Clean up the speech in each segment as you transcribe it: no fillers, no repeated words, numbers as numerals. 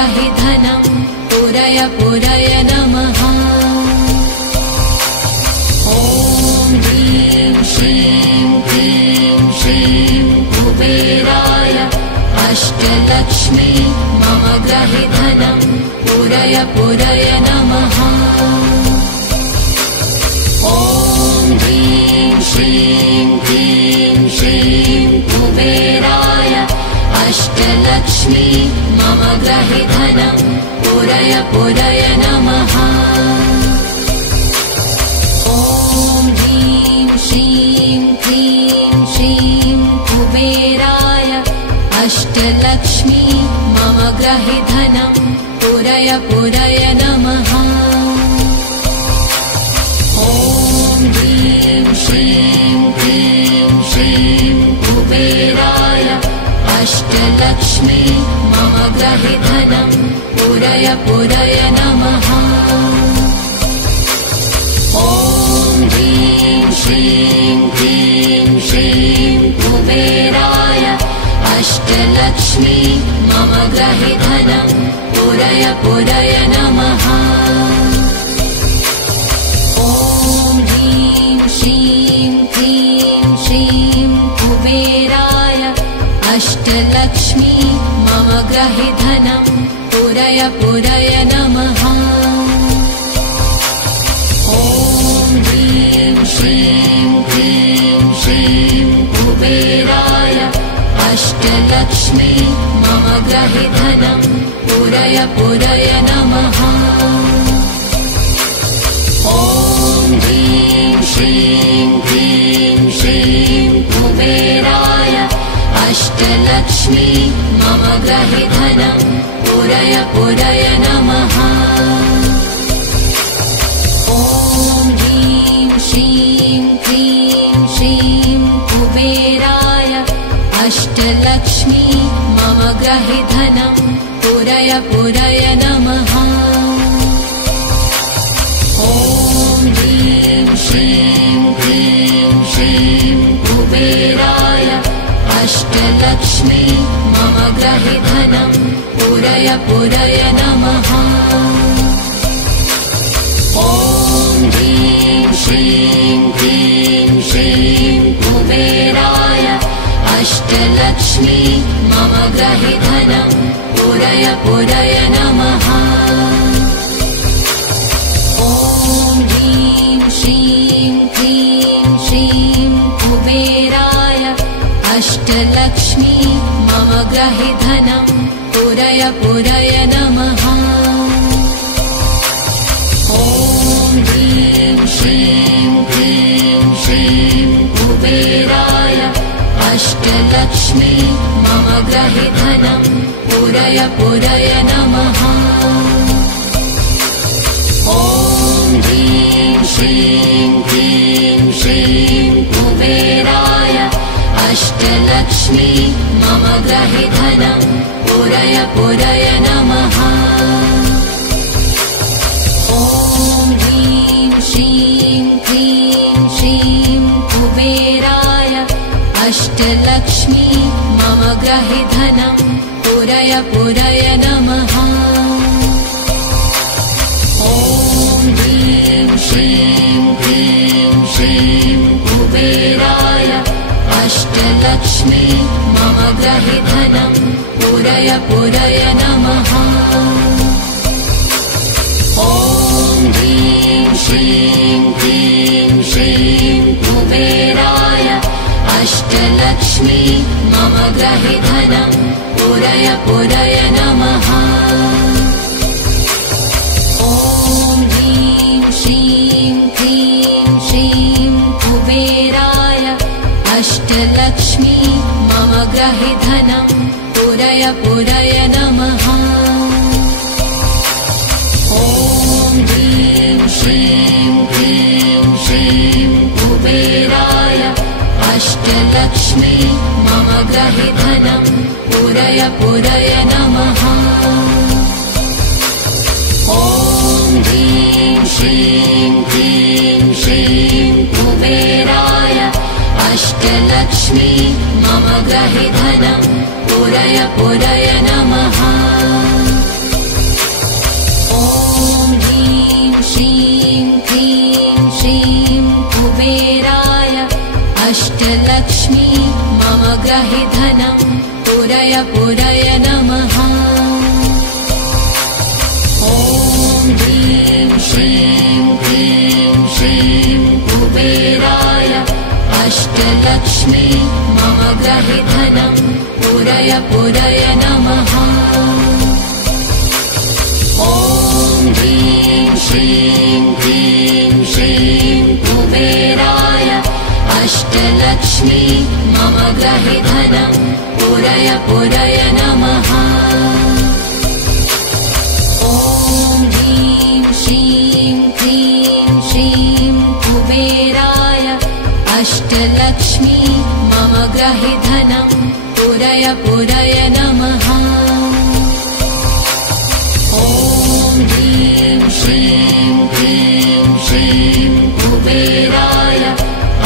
ग्रहि धनं पुरय पुरय नमः। ॐ ह्रीं श्रीं क्लीं श्रीं कुबेराय अष्टलक्ष्मी मम ग्रहि धनं पुरय पुरय नमः। ॐ ह्रीं श्रीं क्लीं श्रीं कुबेराय अष्टलक्ष्मी मम ग्रहि धनं पुरय पुरय नमः। ॐ ह्रीं श्रीं क्लीं श्रीं कुबेराय अष्टलक्ष्मी मम ग्रहि धनं पुरय पुरय नमः। ॐ ह्रीं श्रीं क्लीं श्रीं कुबेराय अष्टलक्ष्मी मम ग्रहि धनं पुरय पुरय नमः। ॐ ह्रीं श्रीं क्लीं श्रीं कुबेराय अष्टलक्ष्मी मम ग्रहि धनं पुरय पुरय नमः। ॐ ह्रीं श्रीं क्लीं श्रीं कुबेराय अष्टलक्ष्मी मम ग्रहि धनं पुरय पुरय नमः। ॐ ह्रीं श्रीं क्लीं श्रीं कुबेराय अष्टलक्ष्मी मम ग्रहि धनं पुरय पुरय नमः। ॐ ह्रीं श्रीं क्लीं श्रीं कुबेराय अष्टलक्ष्मी मम ग्रहि धनं पुरय पुरय नमः। ॐ ह्रीं श्रीं क्लीं श्रीं कुबेराय अष्टलक्ष्मी मम ग्रहि धनं पुरय पुरय नमः। ॐ ह्रीं श्रीं क्लीं श्रीं कुबेराय अष्टलक्ष्मी मम ग्रहि धनं पुरय पुरय नमः। ॐ ह्रीं श्रीं क्लीं श्रीं कुबेराय अष्टलक्ष्मी मम ग्रहि धनं पुरय पुरय नमः। ॐ ह्रीं श्रीं क्लीं श्रीं कुबेराय अष्टलक्ष्मी मम ग्रहि धनं पुरय पुरय नमः। ॐ ह्रीं श्रीं क्लीं श्रीं कुबेराय अष्टलक्ष्मी मम ग्रहि धनं पुरय पुरय नमः। ॐ ह्रीं श्रीं क्लीं श्रीं कुबेराय अष्टलक्ष्मी मम ग्रहि धनं पुरय पुरय नमः। ॐ ह्रीं श्रीं क्लीं श्रीं कुबेराय अष्टलक्ष्मी मम ग्रहि धनं पुरय पुरय नमः। ॐ ह्रीं श्रीं क्लीं श्रीं कुबेराय अष्टलक्ष्मी मम ग्रहि धनं पुरय पुरय नमः। ॐ ह्रीं श्रीं क्लीं श्रीं कुबेराय अष्टलक्ष्मी मम ग्रहि धनं पुरय पुरय नमः। ॐ ह्रीं श्रीं क्लीं श्रीं कुबेराय अष्टलक्ष्मी मम ग्रहि धनं पुरय पुरय नमः। ॐ ह्रीं श्रीं क्लीं श्रीं कुबेराय अष्टलक्ष्मी मम ग्रहि धनं पुरय पुरय नमः। ॐ ह्रीं श्रीं क्लीं श्रीं कुबेराय अष्टलक्ष्मी मम ग्रहि धनं पुरय पुरय नमः। ॐ श्रीं क्लीं श्रीं कुबेराय अष्टलक्ष्मी मम ग्रहे धनं पुरय पुरय नमः। ॐ ह्रीं श्रीं क्लीं श्रीं कुबेराय अष्टलक्ष्मी मम ग्रहे धनं पुरय पुरय नमः। ॐ ह्रीं श्रीं क्लीं श्रीं कुबेराय अष्टलक्ष्मी मम ग्रहे धनं पुरय पुरय नमः। ॐ ह्रीं श्रीं क्लीं श्रीं कुबेराय अष्टलक्ष्मी मम ग्रहे धनं पुरय पुरय नमः। ॐ ह्रीं श्रीं क्लीं श्रीं कुबेराय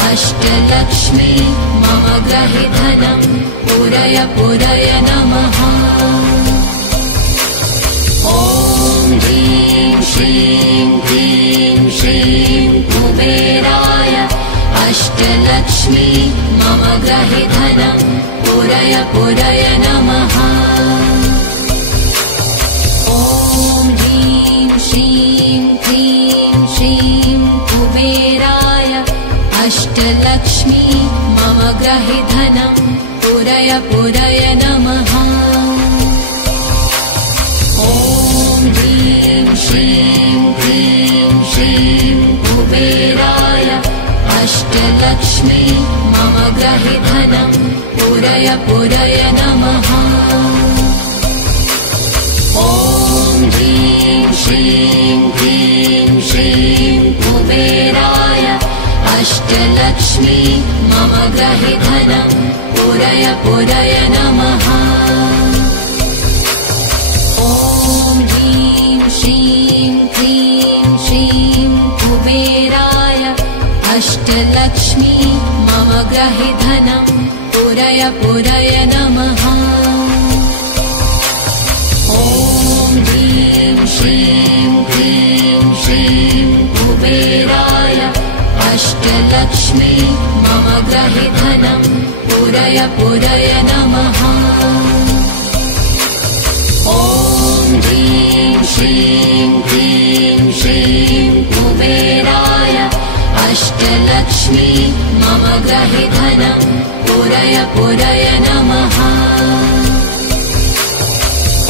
अष्टलक्ष्मी मम ग्रहे धनं पुरय पुरय नमः। ॐ ह्रीं श्रीं क्लीं श्रीं कुबेराय अष्टलक्ष्मी मम ग्रहे धनं पुरय पुरय नमः। ॐ ह्रीं श्रीं क्लीं श्रीं कुबेराय अष्टलक्ष्मी मम ग्रहे धनं पुरय पुरय नमः। ॐ ह्रीं श्रीं क्लीं श्रीं कुबेराय अष्टलक्ष्मी मम ग्रहे धनं पुरय पुरय नमः। ॐ ह्रीं श्रीं क्लीं श्रीं कुबेराय अष्टलक्ष्मी मम ग्रहे धनं पुरय पुरय नमः। ॐ ह्रीं श्रीं क्लीं श्रीं कुबेराय अष्टलक्ष्मी मम ग्रहे धनं पुरय पुरय नमः। ॐ ह्रीं श्रीं क्लीं श्रीं कुबेराय अष्टलक्ष्मी मम ग्रहे धनं पुरय पुरय नमः। ॐ ह्रीं श्रीं क्लीं श्रीं कुबेराय अष्टलक्ष्मी मम ग्रहे धनं पुरय पुरय नमः।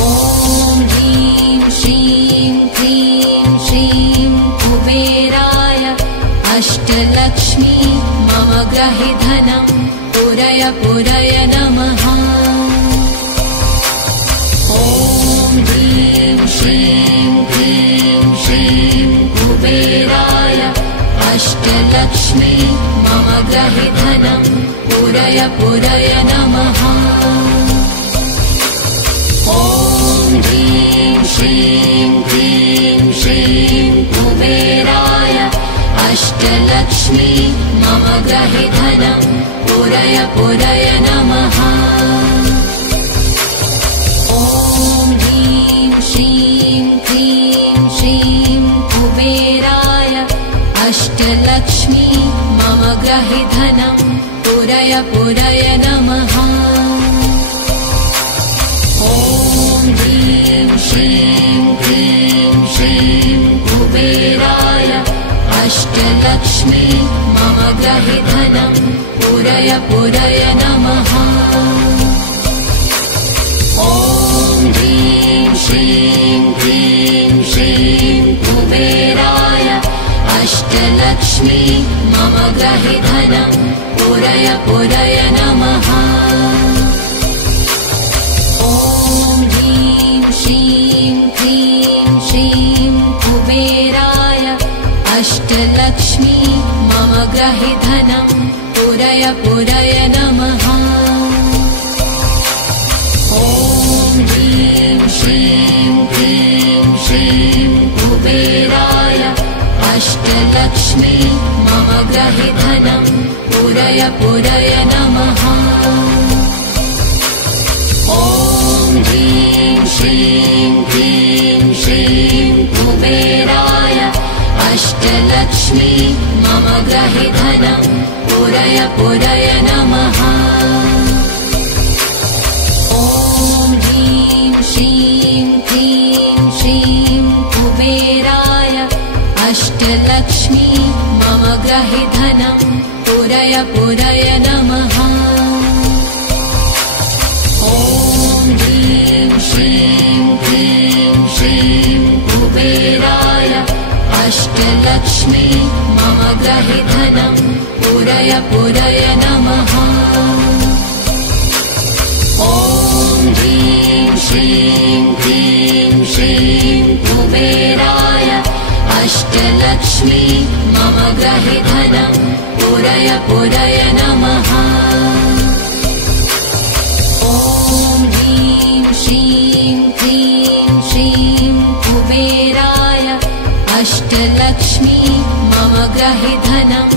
ॐ ह्रीं श्रीं क्लीं श्रीं कुबेराय अष्टलक्ष्मी मम ग्रहे धनं पुरय पुरय नमः। ॐ ह्रीं श्रीं क्लीं श्रीं कुबेराय अष्टलक्ष्मी मम ग्रहे धनं पुरय पुरय नमः। ॐ ह्रीं श्रीं क्लीं श्रीं कुबेराय अष्टलक्ष्मी मम ग्रहे धनं पुरय पुरय नमः। ॐ ह्रीं श्रीं क्लीं श्रीं कुबेराय अष्टलक्ष्मी मम ग्रहे धनं पुरय पुरय नमः। ॐ ह्रीं श्रीं क्लीं श्रीं कुबेराय अष्टलक्ष्मी मम ग्रहे धनं पुरय पुरय नमः। ॐ ह्रीं श्रीं क्लीं श्रीं कुबेराय अष्टलक्ष्मी मम ग्रहे धनं पुरय पुरय नमः। ॐ ह्रीं श्रीं क्लीं श्रीं कुबेराय अष्टलक्ष्मी मम ग्रहे धनं पुरय पुरय नमः। ॐ ह्रीं श्रीं क्लीं श्रीं कुबेराय अष्टलक्ष्मी मम ग्रहे धनं पुरय पुरय नमः। ॐ ह्रीं श्रीं क्लीं श्रीं कुबेराय अष्टलक्ष्मी मम ग्रहे धनं पूरय पूरय नमः। ॐ ह्रीं श्रीं क्लीं श्रीं कुबेराय अष्टलक्ष्मी मम ग्रहे धनं पूरय पूरय नमः। ॐ ह्रीं श्रीं क्लीं श्रीं कुबेराय अष्टलक्ष्मी मम ग्रहे धनं पूरय पूरय नमः। ॐ ह्रीं श्रीं क्लीं श्रीं कुबेराय अष्टलक्ष्मी मम ग्रहे धनं पूरय पूरय नमः। ॐ ह्रीं श्रीं क्लीं श्रीं कुबेराय अष्टलक्ष्मी मम ग्रहे धनं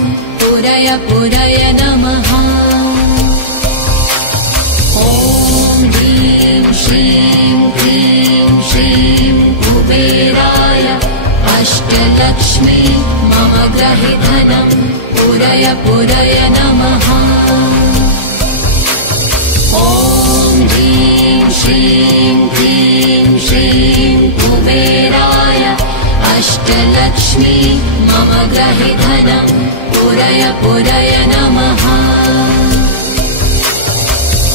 पूरय पूरय नमः। ॐ ह्रीं श्रीं क्लीं श्रीं कुबेराय अष्टलक्ष्मी मम ग्रहे धनं पूरय पूरय नमः। ॐ ह्रीं श्रीं क्लीं श्रीं कुबेराय अष्टलक्ष्मी मम ग्रहे धनं पूरय पूरय नमः।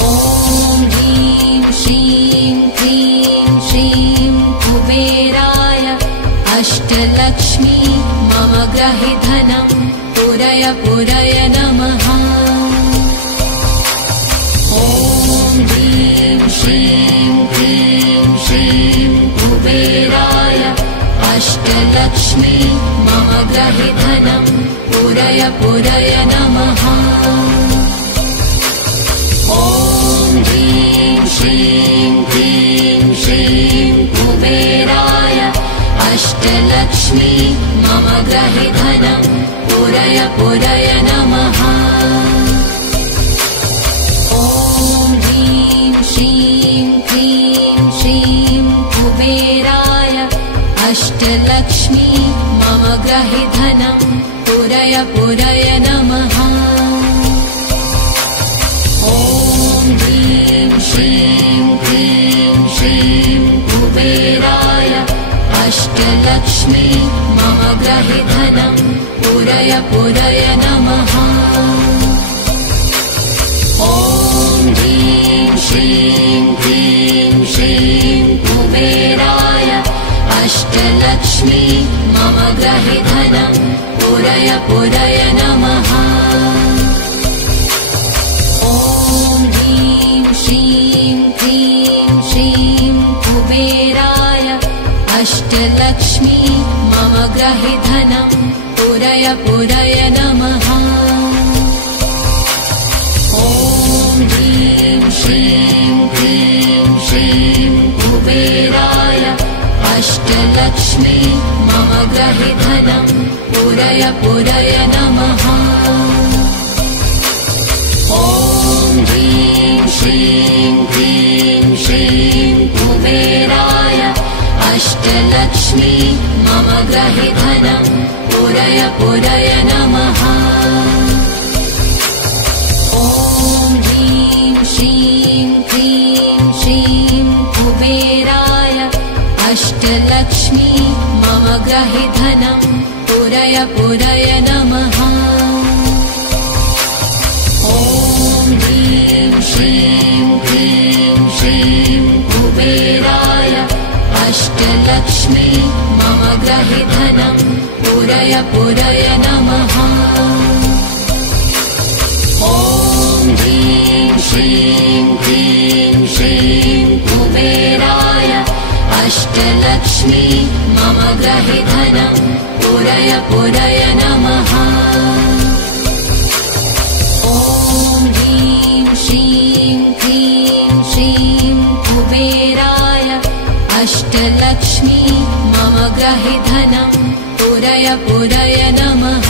ॐ ह्रीं श्रीं क्लीं श्रीं कुबेराय अष्टलक्ष्मी मम ग्रहे धनं पूरय पूरय नमः। ॐ ह्रीं श्रीं क्लीं श्रीं कुबेराय अष्टलक्ष्मी मम ग्रहे धनं पूरय पूरय नमः। ॐ ह्रीं श्रीं क्लीं श्रीं कुबेराय अष्टलक्ष्मी मम ग्रहे धनं पूरय पूरय नमः। ॐ ह्रीं श्रीं क्लीं श्रीं कुबेराय अष्टलक्ष्मी मम ग्रहे धनं पूरय पूरय नमः। ॐ ह्रीं श्रीं क्लीं श्रीं कुबेराय अष्टलक्ष्मी मम ग्रहे धनं पूरय पूरय नमः। ॐ ह्रीं श्रीं क्लीं श्रीं कुबेराय अष्टलक्ष्मी मम ग्रहे धनं पूरय पूरय नमः। ॐ ह्रीं श्रीं क्लीं श्रीं कुबेराय अष्टलक्ष्मी मम ग्रहे धनं पूरय पूरय नमः। ॐ ह्रीं श्रीं क्लीं श्रीं कुबेराय अष्टलक्ष्मी मम ग्रहे धनं पूरय पूरय नमः। ॐ ह्रीं श्रीं क्लीं श्रीं कुबेराय अष्टलक्ष्मी मम ग्रहे धनं पूरय पूरय नमः। ॐ ह्रीं श्रीं क्लीं श्रीं कुबेराय अष्टलक्ष्मी मम ग्रहे धनं पूरय पूरय नमः। ॐ ह्रीं श्रीं क्लीं श्रीं कुबेराय अष्टलक्ष्मी मम ग्रहे धनं पूरय पूरय नमः। ॐ ह्रीं श्रीं क्लीं श्रीं कुबेराय अष्टलक्ष्मी मम ग्रहे धनं पूरय पूरय नमः। ॐ ह्रीं श्रीं क्लीं श्रीं कुबेराय अष्टलक्ष्मी मम ग्रहे धनं पूरय पूरय नमः।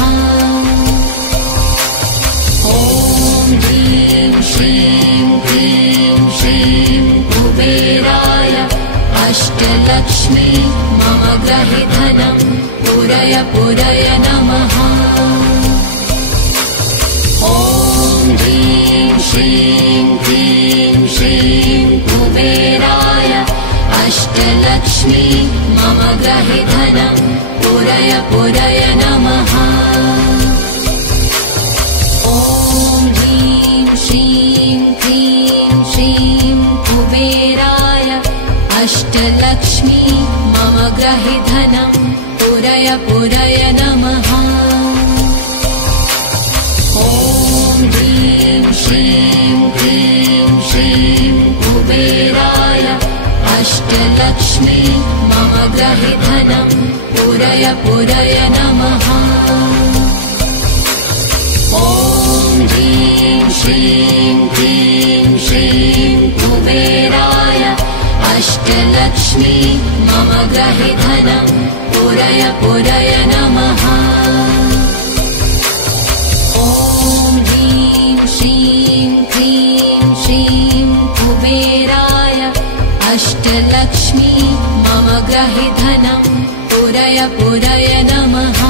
ॐ ह्रीं श्रीं क्लीं श्रीं कुबेराय अष्टलक्ष्मी मम ग्रहे धनं पूरय पूरय नमः। अष्टलक्ष्मी मम ग्रहे धनं पूरय पूरय नमः। ॐ ह्रीं श्रीं क्लीं श्रीं कुबेराय अष्टलक्ष्मी मम ग्रहे धनं पूरय पूरय नमः। ॐ ह्रीं श्रीं क्लीं श्रीं कुबेराय अष्टलक्ष्मी मम ग्रहे धनं पूरय पूरय नमः। ॐ ह्रीं श्रीं क्लीं श्रीं कुबेराय अष्टलक्ष्मी मम ग्रहे धनं पूरय पूरय नमः। ॐ ह्रीं श्रीं क्लीं श्रीं कुबेराय अष्टलक्ष्मी मम ग्रहे धनं पूरय पूरय नमः।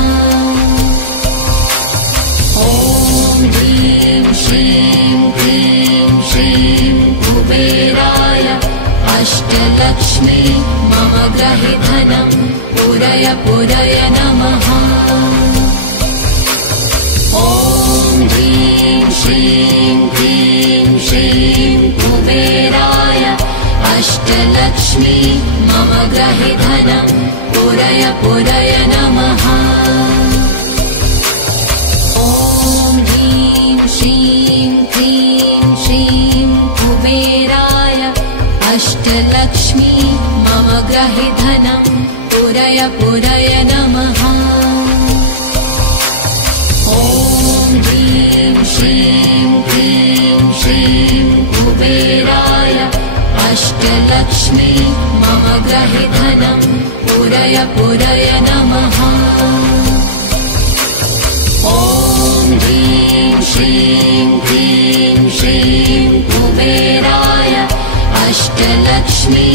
ॐ ह्रीं श्रीं क्लीं श्रीं कुबेराय अष्टलक्ष्मी मम ग्रहे धनं पूरय पूरय नमः। ॐ ह्रीं श्रीं क्लीं श्रीं कुबेराय अष्टलक्ष्मी मम ग्रहे धनं पूरय पूरय नमः। ॐ ह्रीं श्रीं क्लीं श्रीं कुबेराय अष्टलक्ष्मी मम ग्रहे धनं पूरय पूरय नमः। ॐ ह्रीं श्रीं क्लीं श्रीं कुबेराय अष्टलक्ष्मी मम ग्रहे धनं पूरय पूरय नमः। ॐ ह्रीं श्रीं क्लीं श्रीं कुबेराय अष्टलक्ष्मी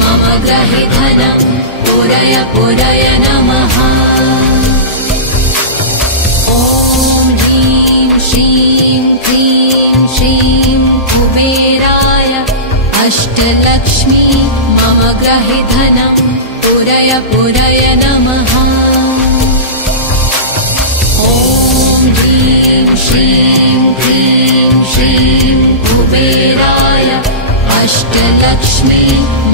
मम ग्रहे धनं पूरय पूरय नमः। ॐ ह्रीं श्रीं क्लीं श्रीं कुबेराय अष्टलक्ष्मी मम ग्रहे धनं पूरय पूरय नमः। ॐ ह्रीं श्रीं क्लीं श्रीं कुबेराय अष्टलक्ष्मी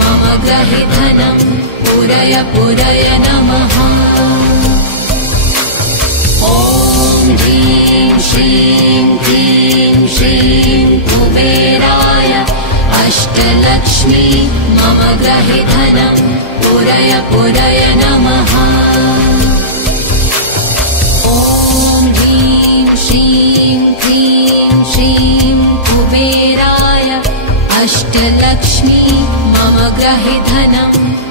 मम ग्रहे धनं पूरय पूरय नमः। ॐ ह्रीं श्रीं क्लीं श्रीं कुबेराय अष्टलक्ष्मी मम ग्रहे धनं पूरय पूरय नमः। ॐ ह्रीं श्रीं क्लीं श्रीं कुबेराय अष्टलक्ष्मी मम ग्रहे धनं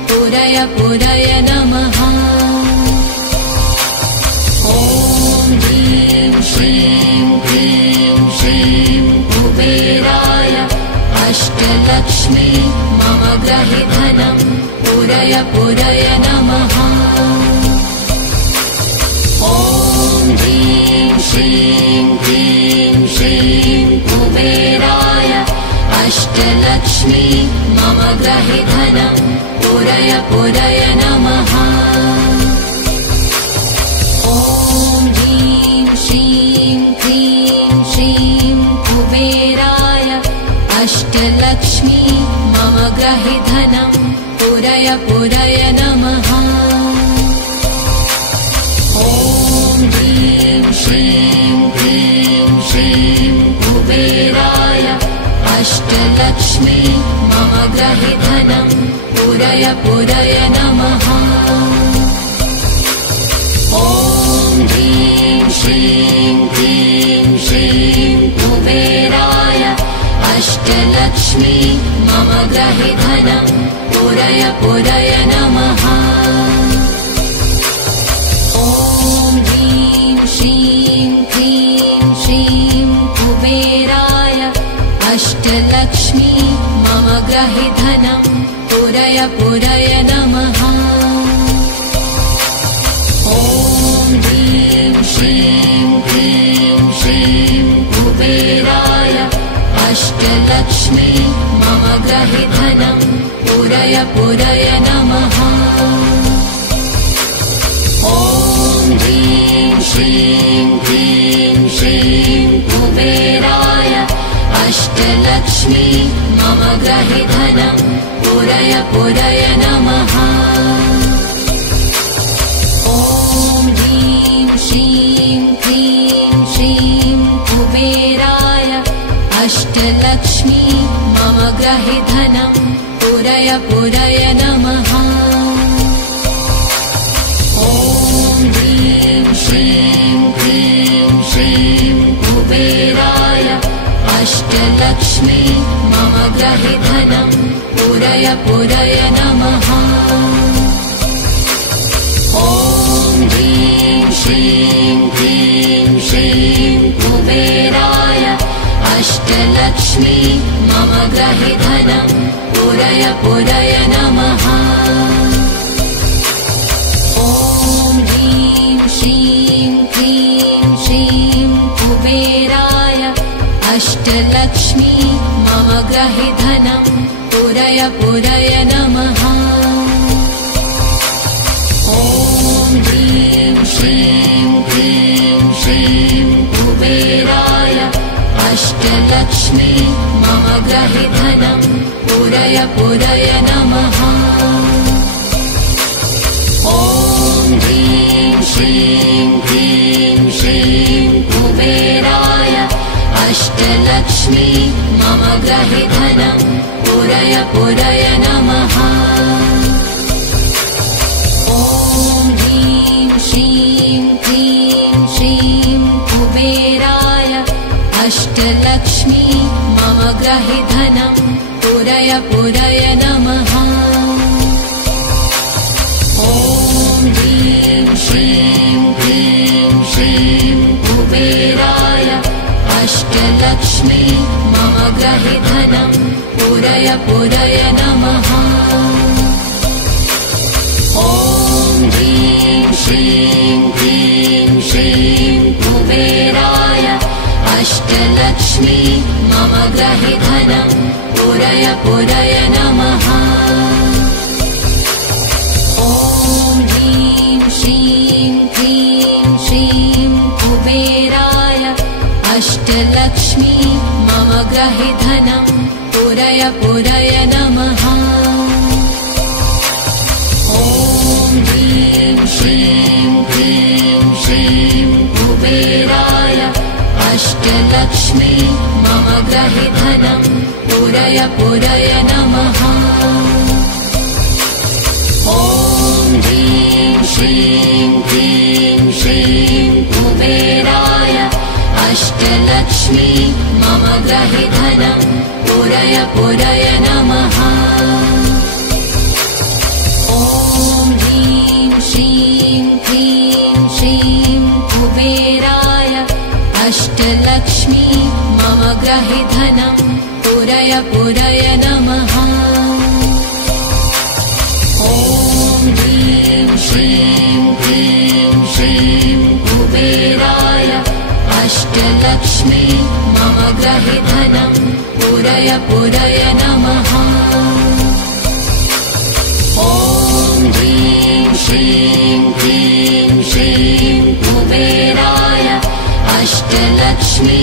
पूरय पूरय नमः। ॐ ह्रीं श्रीं क्लीं श्रीं कुबेराय अष्टलक्ष्मी मम ग्रहे धनं पूरय पूरय नमः। ॐ ह्रीं श्रीं क्लीं श्रीं कुबेराय अष्टलक्ष्मी मम ग्रहे धनं पूरय पूरय नमः। ॐ ह्रीं श्रीं क्लीं श्रीं कुबेराय अष्टलक्ष्मी मम ग्रहे धनं पूरय पूरय नमः। ॐ ह्रीं श्रीं क्लीं श्रीं कुबेराय अष्टलक्ष्मी मम ग्रहे धनं पूरय पूरय नमः। ॐ ह्रीं श्रीं क्लीं श्रीं कुबेराय अष्टलक्ष्मी मम ग्रहे धनं पूरय पूरय नमः। ॐ ह्रीं श्रीं क्लीं श्रीं कुबेराय अष्टलक्ष्मी मम ग्रहे धनं पूरय पूरय नमः। ॐ ह्रीं श्रीं क्लीं श्रीं कुबेराय अष्टलक्ष्मी मम ग्रहे धनं पुरय पुरय नमः। ॐ ह्रीं श्रीं क्लीं श्रीं कुबेराय अष्टलक्ष्मी मम गृहे धनं पुरय पुरय नमः। ॐ ह्रीं श्रीं क्लीं श्रीं कुबेराय अष्टलक्ष्मी मम गृहे धनं पुरय पुरय नमः। ॐ ह्रीं श्रीं क्लीं श्रीं कुबेराय अष्टलक्ष्मी मम गृहे धनं पुरय पुरय नमः। ॐ ह्रीं श्रीं क्लीं श्रीं कुबेराय अष्टलक्ष्मी मम गृहे धनं पुरय पुरय नमः। ॐ ह्रीं श्रीं क्लीं श्रीं कुबेराय अष्टलक्ष्मी मम गृहे धनं पुरय पुरय नमः। ॐ ह्रीं श्रीं क्लीं श्रीं कुबेराय अष्टलक्ष्मी मम गृहे धनं पुरय पुरय नमः। ॐ ह्रीं श्रीं क्लीं श्रीं कुबेराय अष्टलक्ष्मी मम गृहे धनं पुरय पुरय नमः। ॐ ह्रीं श्रीं क्लीं श्रीं कुबेराय अष्टलक्ष्मी मम गृहे धनं पुरय पुरय नमः। ॐ ह्रीं श्रीं क्लीं श्रीं कुबेराय अष्टलक्ष्मी मम गृहे धनं पुरय पुरय नमः। ॐ ह्रीं श्रीं क्लीं श्रीं कुबेराय अष्टलक्ष्मी मम गृहे धनं पुरय पुरय नमः। ॐ ह्रीं श्रीं क्लीं श्रीं कुबेराय अष्टलक्ष्मी मम गृहे धनं पुरय पुरय नमः। ॐ ह्रीं श्रीं क्लीं श्रीं कुबेराय अष्टलक्ष्मी मम गृहे धनं पुरय पुरय नमः। ॐ ह्रीं श्रीं क्लीं श्रीं कुबेराय अष्टलक्ष्मी मम गृहे धनं पुरय पुरय नमः। ॐ ह्रीं श्रीं क्लीं श्रीं कुबेराय अष्टलक्ष्मी मम गृहे धनं पुरय पुरय नमः। ॐ ह्रीं श्रीं क्लीं श्रीं कुबेराय अष्टलक्ष्मी मम गृहे धनं पुरय पुरय नमः। ॐ ह्रीं श्रीं क्लीं श्रीं कुबेराय अष्टलक्ष्मी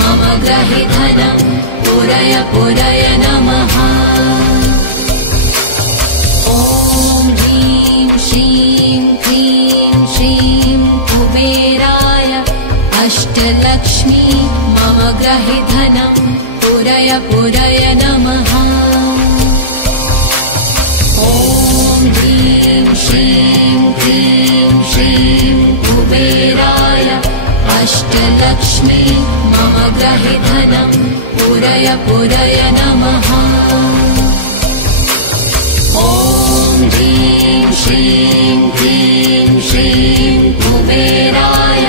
मम गृहे धनं पुरय पुरय नमः। ॐ ह्रीं श्रीं क्लीं श्रीं कुबेराय अष्टलक्ष्मी मम गृहे धनं पुरय पुरय नमः। ॐ ह्रीं श्रीं क्लीं श्रीं कुबेराय अष्टलक्ष्मी मम गृहे धनं पुरय पुरय नमः। ॐ ह्रीं श्रीं क्लीं श्रीं कुबेराय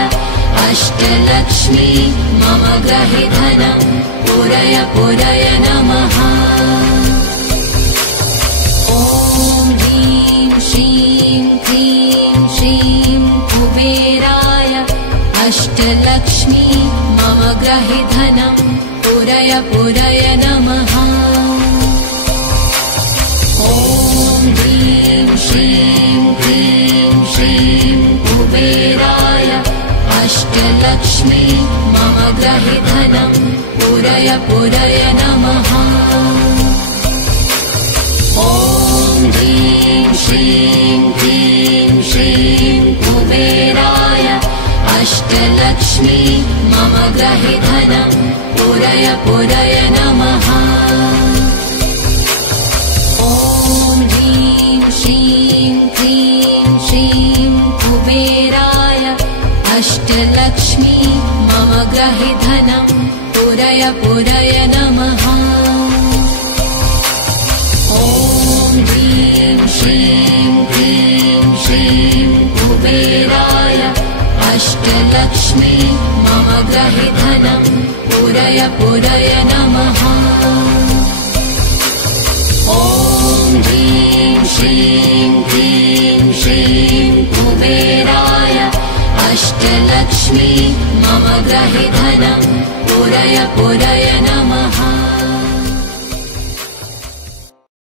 अष्टलक्ष्मी मम गृहे धनं पुरय पुरय नमः। ॐ ह्रीं श्रीं क्लीं श्रीं कुबेराय अष्टलक्ष्मी मम गृहे धनं पुरय पुरय नमः। ॐ कुबेराय अष्टलक्ष्मी मम ग्रहि धनं पूरय पूरय नमः। ॐ ह्रीं श्रीं क्लीं श्रीं कुबेराय अष्टलक्ष्मी मम ग्रहि धनं पूरय पूरय नमः। ॐ ह्रीं श्रीं क्लीं श्रीं कुबेराय अष्टलक्ष्मी मम ग्रहि धनं पूरय पूरय नमः। ॐ ह्रीं श्रीं क्लीं श्रीं कुबेराय अष्टलक्ष्मी मम ग्रहि धनं पूरय पूरय नमः। ॐ ह्रीं श्रीं क्लीं श्रीं कुबेराय अष्टलक्ष्मी मम ग्रहि धनं पूरय पूरय नमः।